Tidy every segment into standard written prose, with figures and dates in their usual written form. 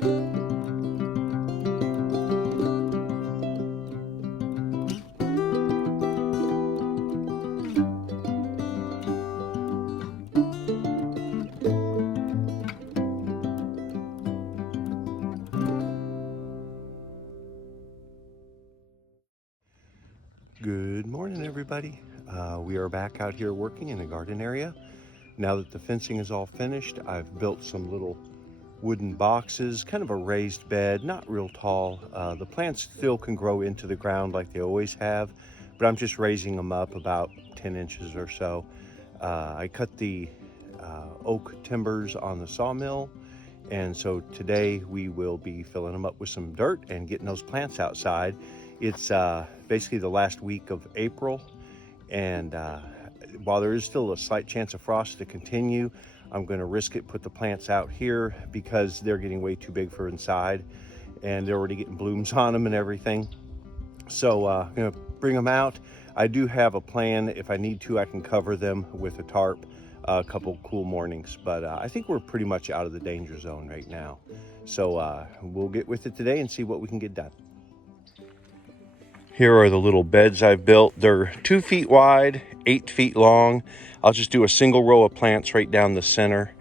Good morning, everybody. We are back out here working in the garden area. Now that the fencing is all finished, I've built some little wooden boxes, kind of a raised bed, not real tall. The plants still can grow into the ground like they always have, but I'm just raising them up about 10 inches or so. I cut the oak timbers on the sawmill, and so today we will be filling them up with some dirt and getting those plants outside. It's basically the last week of April, and while there is still a slight chance of frost to continue, I'm going to risk it, put the plants out here because they're getting way too big for inside, and they're already getting blooms on them and everything. So I'm going to bring them out. I do have a plan. If I need to, I can cover them with a tarp a couple cool mornings, but I think we're pretty much out of the danger zone right now. So we'll get with it today and see what we can get done. Here are the little beds I've built. They're 2 feet wide, 8 feet long. I'll just do a single row of plants right down the center.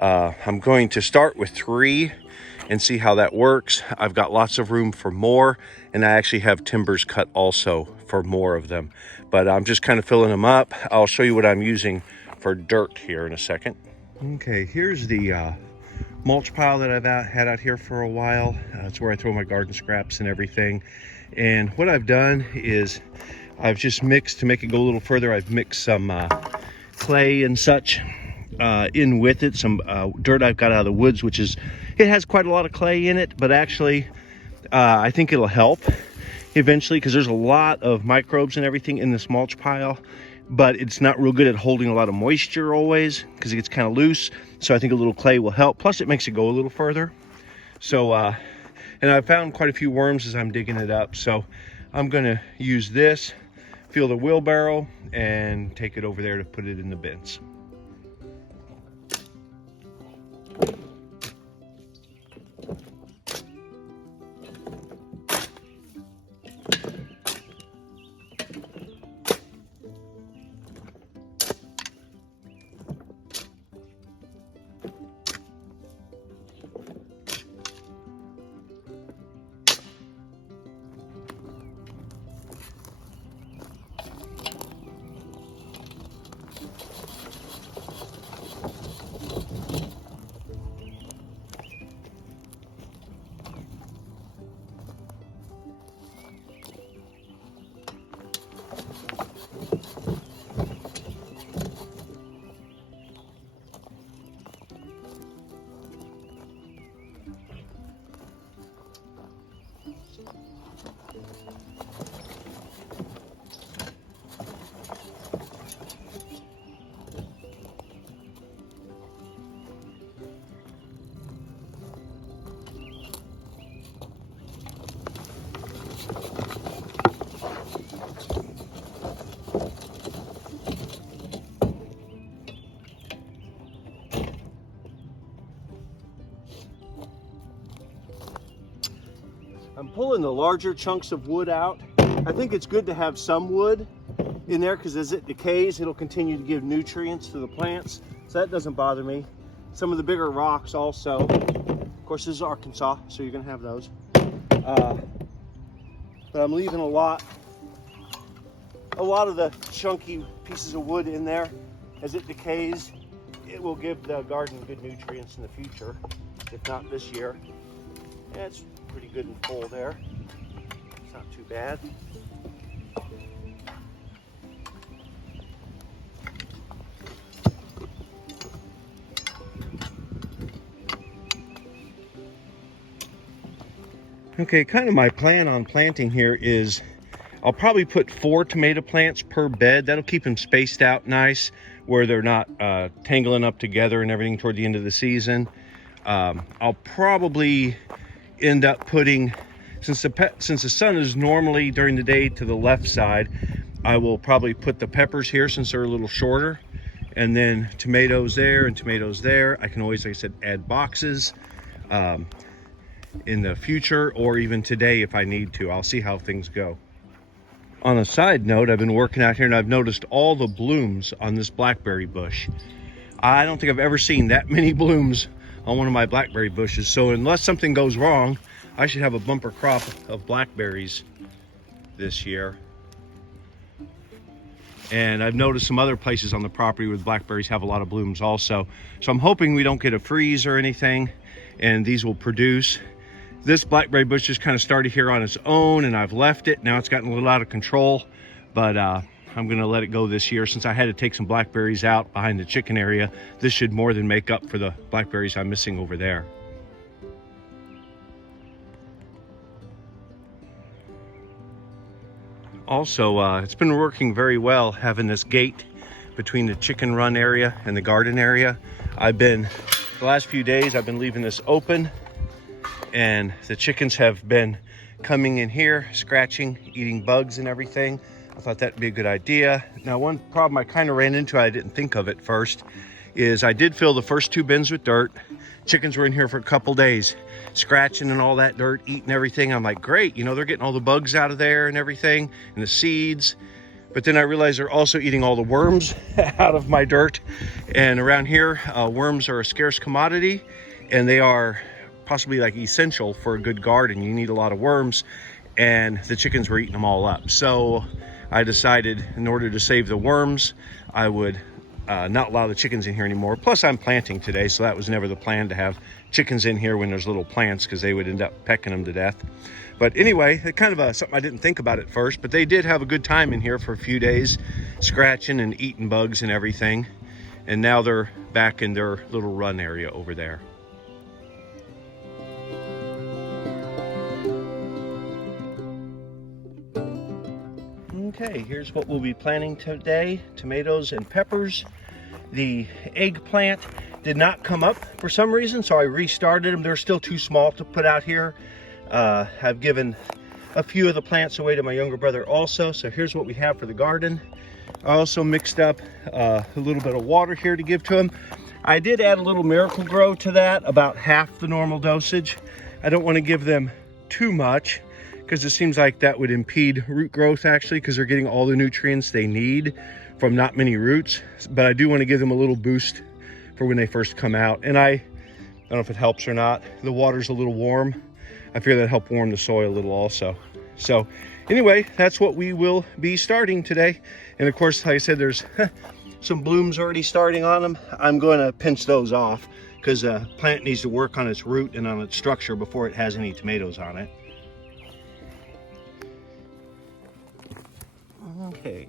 I'm going to start with 3 and see how that works. I've got lots of room for more, and I actually have timbers cut also for more of them. But I'm just kind of filling them up. I'll show you what I'm using for dirt here in a second. Okay, here's the mulch pile that I've had out here for a while. It's where I throw my garden scraps and everything. And what I've done is I've just mixed, to make it go a little further, I've mixed some clay and such in with it. Some dirt I've got out of the woods, which is, it has quite a lot of clay in it, but actually I think it'll help eventually because there's a lot of microbes and everything in this mulch pile, but it's not real good at holding a lot of moisture always because it gets kind of loose. So I think a little clay will help. Plus it makes it go a little further. So, and I found quite a few worms as I'm digging it up. So I'm gonna use this, fill the wheelbarrow, and take it over there to put it in the bins. I'm pulling the larger chunks of wood out. I think it's good to have some wood in there because as it decays, it'll continue to give nutrients to the plants. So that doesn't bother me. Some of the bigger rocks also. Of course, this is Arkansas, so you're gonna have those. But I'm leaving a lot of the chunky pieces of wood in there. As it decays, it will give the garden good nutrients in the future, if not this year. Yeah, it's pretty good and full there. It's not too bad. Okay, kind of my plan on planting here is I'll probably put 4 tomato plants per bed. That'll keep them spaced out nice where they're not tangling up together and everything toward the end of the season. I'll probably end up putting, since the sun is normally during the day to the left side, I will probably put the peppers here since they're a little shorter, and then tomatoes there and tomatoes there. I can always, like I said, add boxes. in the future or even today if I need to. I'll see how things go. On a side note, I've been working out here and I've noticed all the blooms on this blackberry bush. I don't think I've ever seen that many blooms on one of my blackberry bushes. So unless something goes wrong, I should have a bumper crop of blackberries this year. And I've noticed some other places on the property where the blackberries have a lot of blooms also. So I'm hoping we don't get a freeze or anything and these will produce. This blackberry bush just kind of started here on its own and I've left it. Now it's gotten a little out of control, but I'm gonna let it go this year. Since I had to take some blackberries out behind the chicken area, this should more than make up for the blackberries I'm missing over there. Also, it's been working very well having this gate between the chicken run area and the garden area. The last few days, I've been leaving this open and the chickens have been coming in here, scratching, eating bugs and everything. I thought that'd be a good idea. Now, one problem I kind of ran into, I didn't think of it first, is I did fill the first 2 bins with dirt. Chickens were in here for a couple days, scratching and all that dirt, eating everything. I'm like, great, you know, they're getting all the bugs out of there and everything, and the seeds. But then I realized they're also eating all the worms out of my dirt. And around here, worms are a scarce commodity, and they are possibly like essential for a good garden. You need a lot of worms, and the chickens were eating them all up. So I decided in order to save the worms, I would not allow the chickens in here anymore. Plus I'm planting today, so that was never the plan to have chickens in here when there's little plants, because they would end up pecking them to death. But anyway, it kind of something I didn't think about at first, but they did have a good time in here for a few days, scratching and eating bugs and everything. And now they're back in their little run area over there. Okay, here's what we'll be planting today: tomatoes and peppers. The eggplant did not come up for some reason, so I restarted them. They're still too small to put out here. I've given a few of the plants away to my younger brother also. So here's what we have for the garden. I also mixed up a little bit of water here to give to them. I did add a little Miracle Grow to that, about half the normal dosage. I don't want to give them too much because it seems like that would impede root growth actually, because they're getting all the nutrients they need from not many roots. But I do want to give them a little boost for when they first come out. And I don't know if it helps or not. The water's a little warm. I figure that'll help warm the soil a little also. So anyway, that's what we will be starting today. And of course, like I said, there's some blooms already starting on them. I'm going to pinch those off because the plant needs to work on its root and on its structure before it has any tomatoes on it. Okay.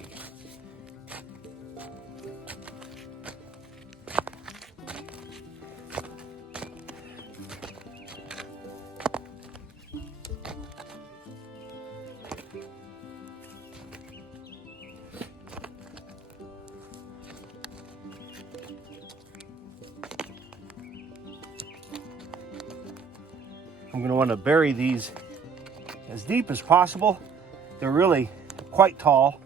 I'm going to want to bury these as deep as possible. They're really quite tall,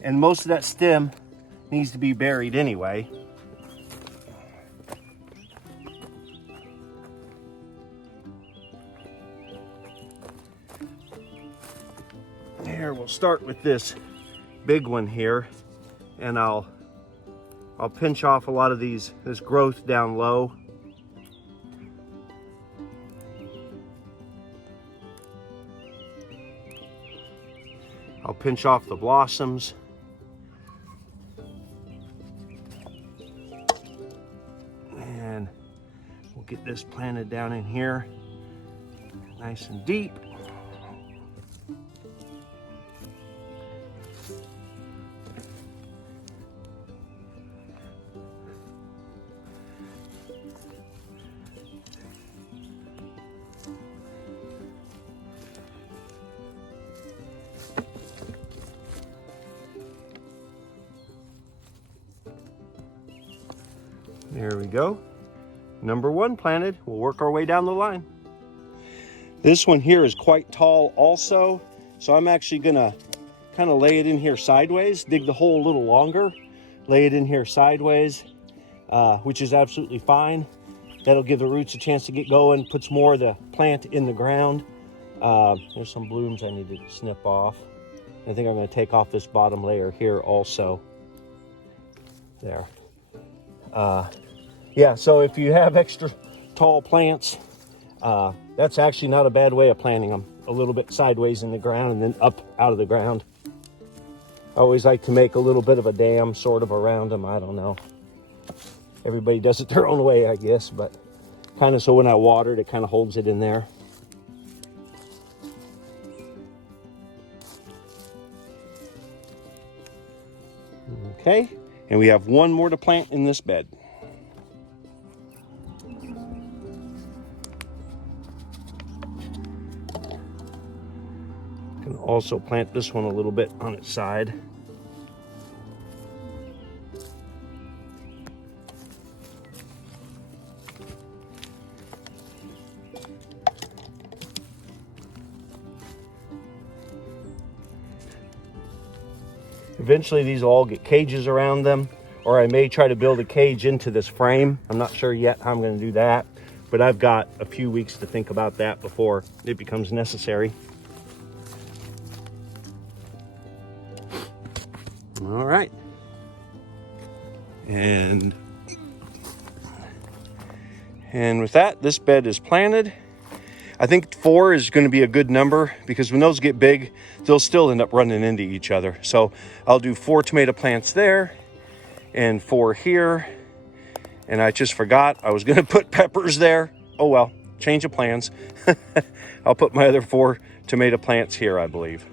and most of that stem needs to be buried anyway. Here, we'll start with this big one here, and I'll pinch off a lot of this growth down low. I'll pinch off the blossoms. And we'll get this planted down in here, nice and deep. There we go. Number 1 planted. We'll work our way down the line. This one here is quite tall also, so I'm actually gonna kind of lay it in here sideways, dig the hole a little longer, lay it in here sideways, which is absolutely fine. That'll give the roots a chance to get going, puts more of the plant in the ground. There's some blooms I need to snip off. I think I'm going to take off this bottom layer here also. There. Yeah, so if you have extra tall plants, that's actually not a bad way of planting them. A little bit sideways in the ground and then up out of the ground. I always like to make a little bit of a dam sort of around them. I don't know. Everybody does it their own way, I guess, but kind of so when I water it, it kind of holds it in there. Okay, and we have one more to plant in this bed. Can also plant this one a little bit on its side. Eventually these will all get cages around them, or I may try to build a cage into this frame. I'm not sure yet how I'm going to do that, but I've got a few weeks to think about that before it becomes necessary. All right. And with that, this bed is planted. I think 4 is going to be a good number because when those get big, they'll still end up running into each other. So I'll do 4 tomato plants there and 4 here. And I just forgot I was going to put peppers there. Oh well, change of plans. I'll put my other 4 tomato plants here, I believe.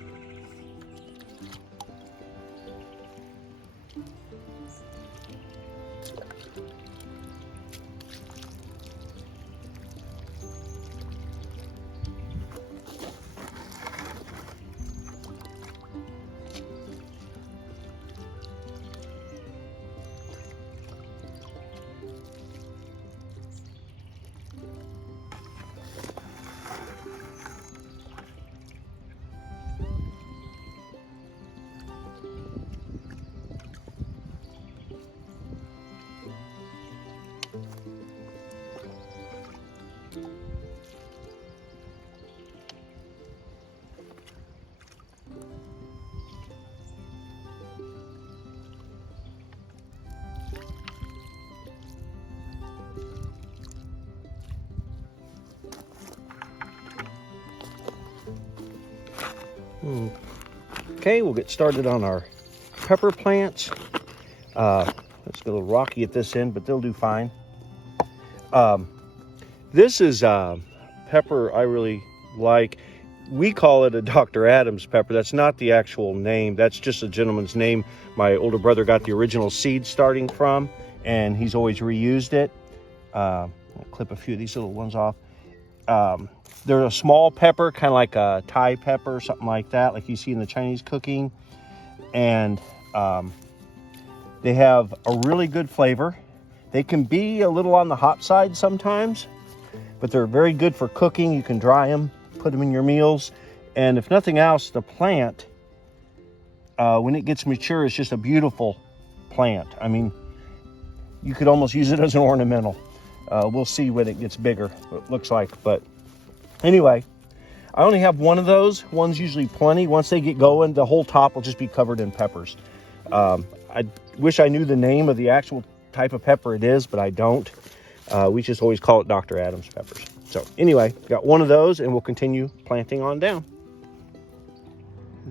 Okay, we'll get started on our pepper plants. It's a little rocky at this end, but they'll do fine. This is pepper I really like. We call it a Dr. Adams pepper. That's not the actual name. That's just a gentleman's name. My older brother got the original seed starting from, and he's always reused it. I'll clip a few of these little ones off. They're a small pepper, kind of like a Thai pepper, something like that, like you see in the Chinese cooking. And they have a really good flavor. They can be a little on the hot side sometimes, but they're very good for cooking. You can dry them, put them in your meals. And if nothing else, the plant, when it gets mature, it's just a beautiful plant. I mean, you could almost use it as an ornamental. We'll see when it gets bigger, what it looks like. But anyway, I only have one of those. One's usually plenty. Once they get going, the whole top will just be covered in peppers. I wish I knew the name of the actual type of pepper it is, but I don't. We just always call it Dr. Adams peppers. So anyway, got one of those, and we'll continue planting on down.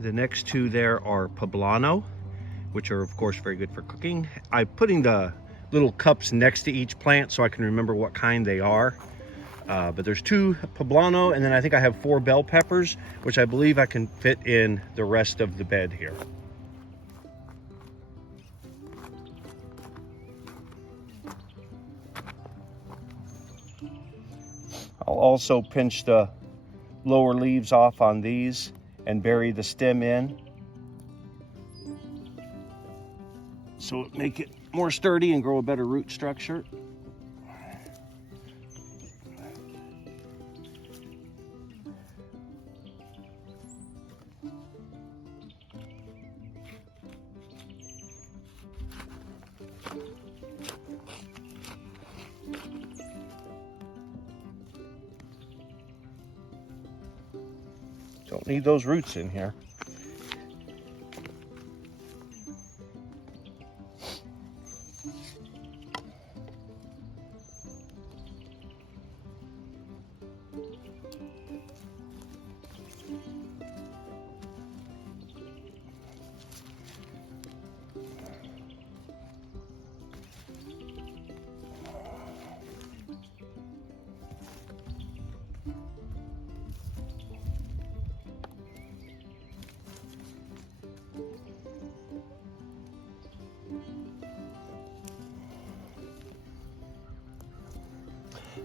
The next 2 there are poblano, which are of course very good for cooking. I'm putting the little cups next to each plant so I can remember what kind they are. But there's 2 poblano, and then I think I have 4 bell peppers, which I believe I can fit in the rest of the bed here. I'll also pinch the lower leaves off on these and bury the stem in, so it make it more sturdy and grow a better root structure. Don't need those roots in here.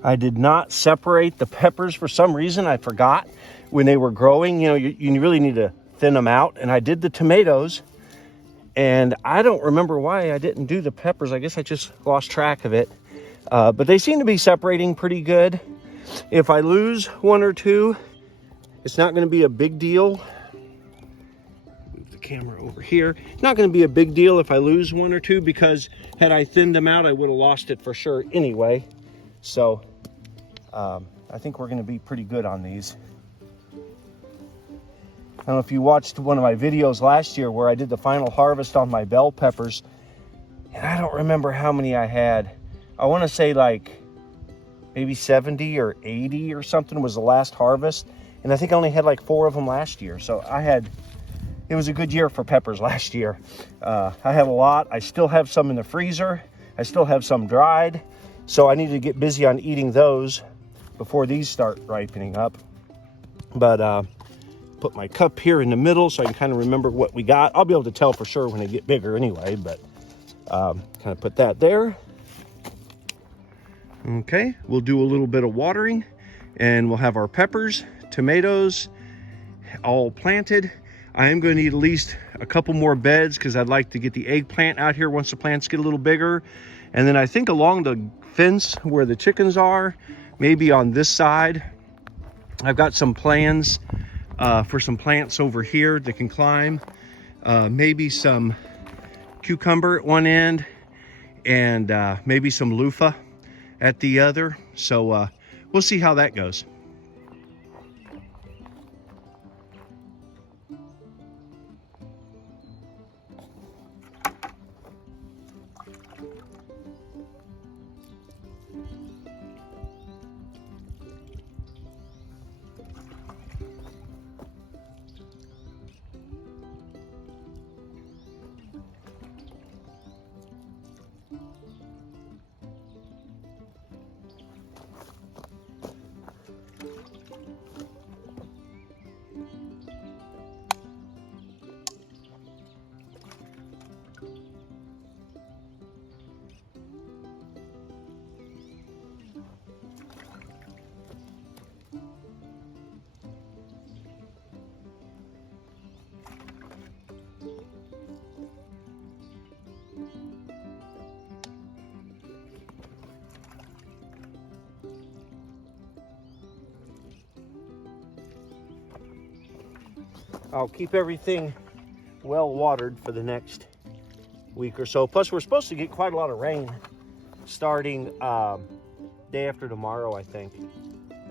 I did not separate the peppers for some reason. I forgot when they were growing. You know, you really need to thin them out. And I did the tomatoes, and I don't remember why I didn't do the peppers. I guess I just lost track of it. But they seem to be separating pretty good. If I lose one or two, it's not going to be a big deal. Move the camera over here. It's not going to be a big deal if I lose one or two, because had I thinned them out, I would have lost it for sure anyway. So I think we're going to be pretty good on these. I don't know if you watched one of my videos last year where I did the final harvest on my bell peppers, and I don't remember how many I had. I want to say like maybe 70 or 80 or something was the last harvest, and I think I only had like 4 of them last year. So it was a good year for peppers last year. I had a lot. I still have some in the freezer. I still have some dried. So I need to get busy on eating those before these start ripening up. But put my cup here in the middle so I can kind of remember what we got. I'll be able to tell for sure when they get bigger anyway, but kind of put that there. Okay, we'll do a little bit of watering, and we'll have our peppers, tomatoes, all planted. I am going to need at least a couple more beds because I'd like to get the eggplant out here once the plants get a little bigger. And then I think along the fence where the chickens are, maybe on this side, I've got some plans for some plants over here that can climb. Maybe some cucumber at one end, and maybe some loofah at the other. So we'll see how that goes. I'll keep everything well watered for the next week or so. Plus, we're supposed to get quite a lot of rain starting day after tomorrow, I think.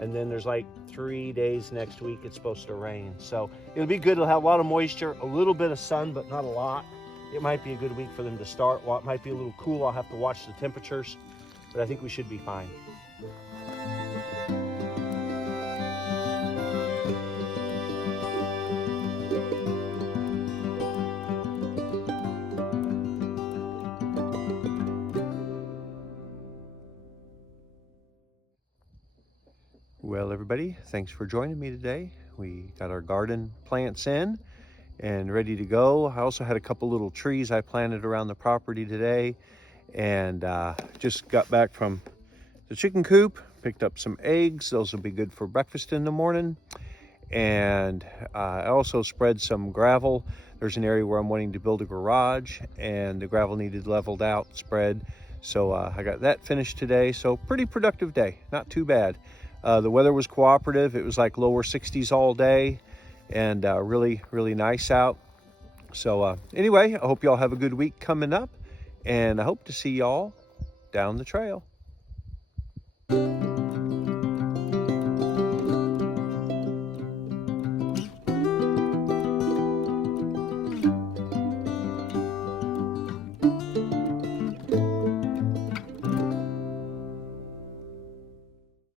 And then there's like 3 days next week it's supposed to rain. So it'll be good. It'll have a lot of moisture, a little bit of sun, but not a lot. It might be a good week for them to start. Well, it might be a little cool. I'll have to watch the temperatures, but I think we should be fine. Well, everybody, thanks for joining me today. We got our garden plants in and ready to go. I also had a couple little trees I planted around the property today, and just got back from the chicken coop, picked up some eggs. Those will be good for breakfast in the morning. And I also spread some gravel. There's an area where I'm wanting to build a garage, and the gravel needed leveled out, spread. So I got that finished today. So pretty productive day, not too bad. The weather was cooperative. It was like lower 60s all day, and really, really nice out. So anyway, I hope y'all have a good week coming up, and I hope to see y'all down the trail.